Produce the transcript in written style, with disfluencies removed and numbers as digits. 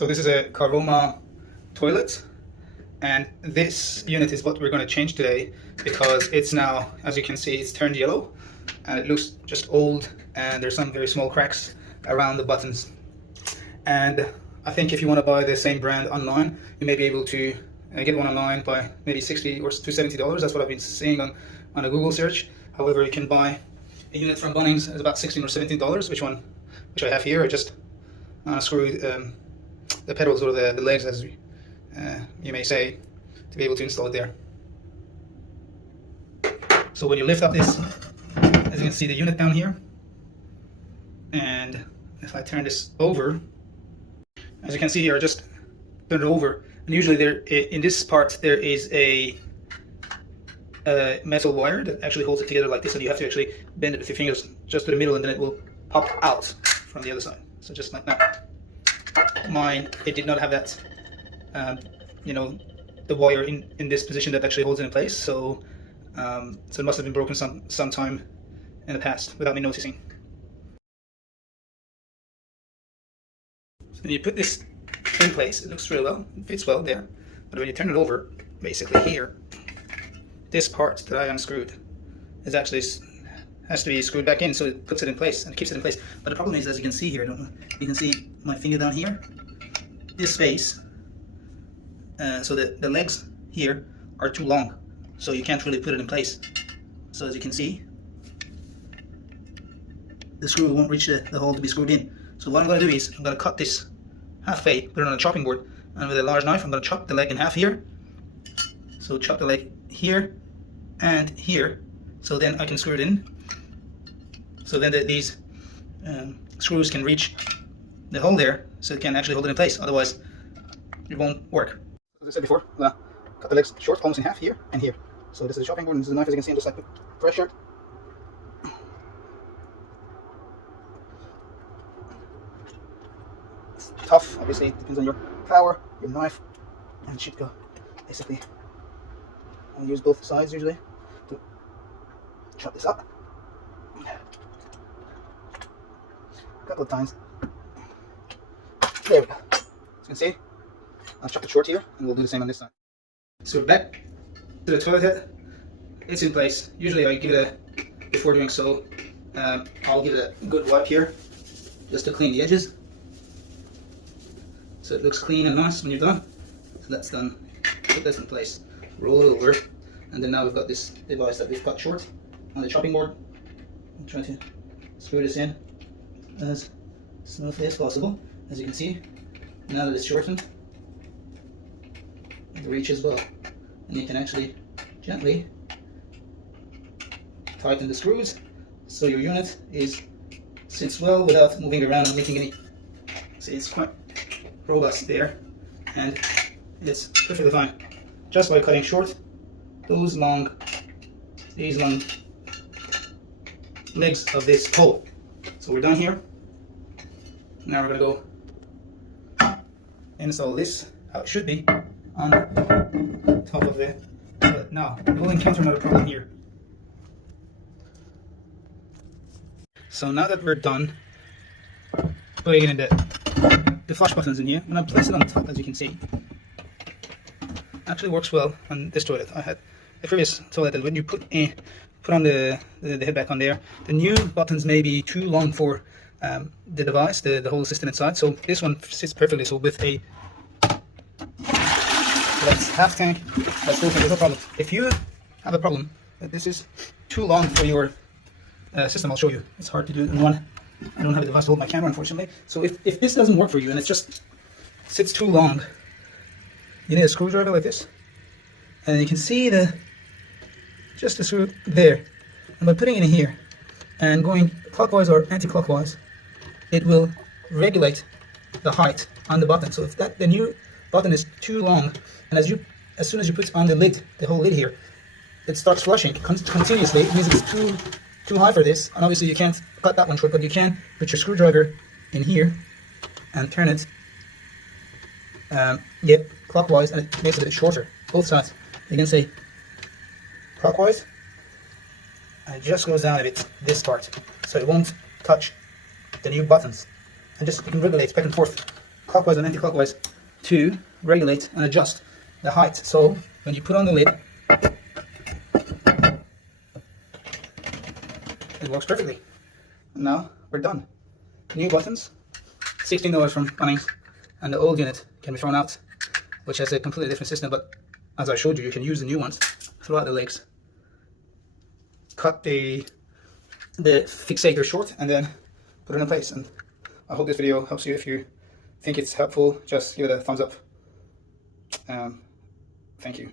So this is a Caroma toilet, and this unit is what we're going to change today because it's now, as you can see, it's turned yellow and it looks just old, and there's some very small cracks around the buttons. And I think if you want to buy the same brand online, you may be able to get one online by maybe $60 or to $70. That's what I've been seeing on a Google search. However, you can buy a unit from Bunnings at about $16 or $17, which I have here. I just screw the pedals or the legs, as you may say, to be able to install it there. So when you lift up this, as you can see, the unit down here, and if I turn this over, as you can see here, I just turn it over, and usually there, in this part, there is a metal wire that actually holds it together like this, and you have to actually bend it with your fingers just to the middle, and then it will pop out from the other side. So just like that. Mine, it did not have that, the wire in this position that actually holds it in place. So, so it must have been broken sometime in the past without me noticing. So when you put this in place, it looks really well, it fits well there. But when you turn it over, basically here, this part that I unscrewed is actually has to be screwed back in, so it puts it in place and keeps it in place. But the problem is, as you can see here, you can see my finger down here, this space, so the legs here are too long, so you can't really put it in place. So as you can see, the screw won't reach the hole to be screwed in. So what I'm going to do is I'm going to cut this halfway, put it on a chopping board, and with a large knife I'm going to chop the leg in half here. So chop the leg here and here, so then I can screw it in. So then these screws can reach the hole there, so it can actually hold it in place. Otherwise, it won't work. As I said before, cut the legs short, almost in half here and here. So this is a chopping board, and this is a knife, as you can see. I'm just like pressure. It's tough, obviously. It depends on your power, your knife, and it should go basically. I use both sides usually to chop this up. A couple of times. There we go. As you can see, I'll chop it short here, and we'll do the same on this side. So back to the toilet head. It's in place. Usually I give it before doing so, I'll give it a good wipe here, just to clean the edges, so it looks clean and nice when you're done. So that's done. Put this in place. Roll it over, and then now we've got this device that we've cut short on the chopping board. I'm trying to screw this in as smoothly as possible. As you can see, now that it's shortened, it reaches well, and you can actually gently tighten the screws so your unit sits well without moving around and making any. See, it's quite robust there, and it's perfectly fine just by cutting short these long legs of this hole. So we're done here. Now we're going to go install this how it should be on top of the toilet. Now we'll encounter another problem here. So now that we're done putting in the flush buttons in here, when I place it on top, as you can see, actually works well on this toilet. I had a previous toilet that when you put on the head back on there, the new buttons may be too long for the device, the whole system inside. So this one sits perfectly. So with a half tank, that's full tank, there's no problem. If you have a problem that this is too long for your system, I'll show you. It's hard to do it in one. I don't have a device to hold my camera, unfortunately. So if this doesn't work for you and it just sits too long, you need a screwdriver like this, and you can see just the screw there. And by putting it in here and going clockwise or anti-clockwise, it will regulate the height on the button. So if the new button is too long, and as soon as you put on the lid, the whole lid here, it starts flushing continuously. It means it's too high for this, and obviously you can't cut that one short, but you can put your screwdriver in here and turn it clockwise, and it makes it a bit shorter, both sides. You can say clockwise, and it just goes down a bit, this part, so it won't touch the new buttons, and just you can regulate back and forth clockwise and anti-clockwise to regulate and adjust the height. So when you put on the lid, it works perfectly. And now we're done. New buttons, $16 from Bunnings, and the old unit can be thrown out, which has a completely different system, but as I showed you, you can use the new ones, throw out the legs, cut the fixator short, and then put it in place. And I hope this video helps you. If you think it's helpful, just give it a thumbs up. Thank you.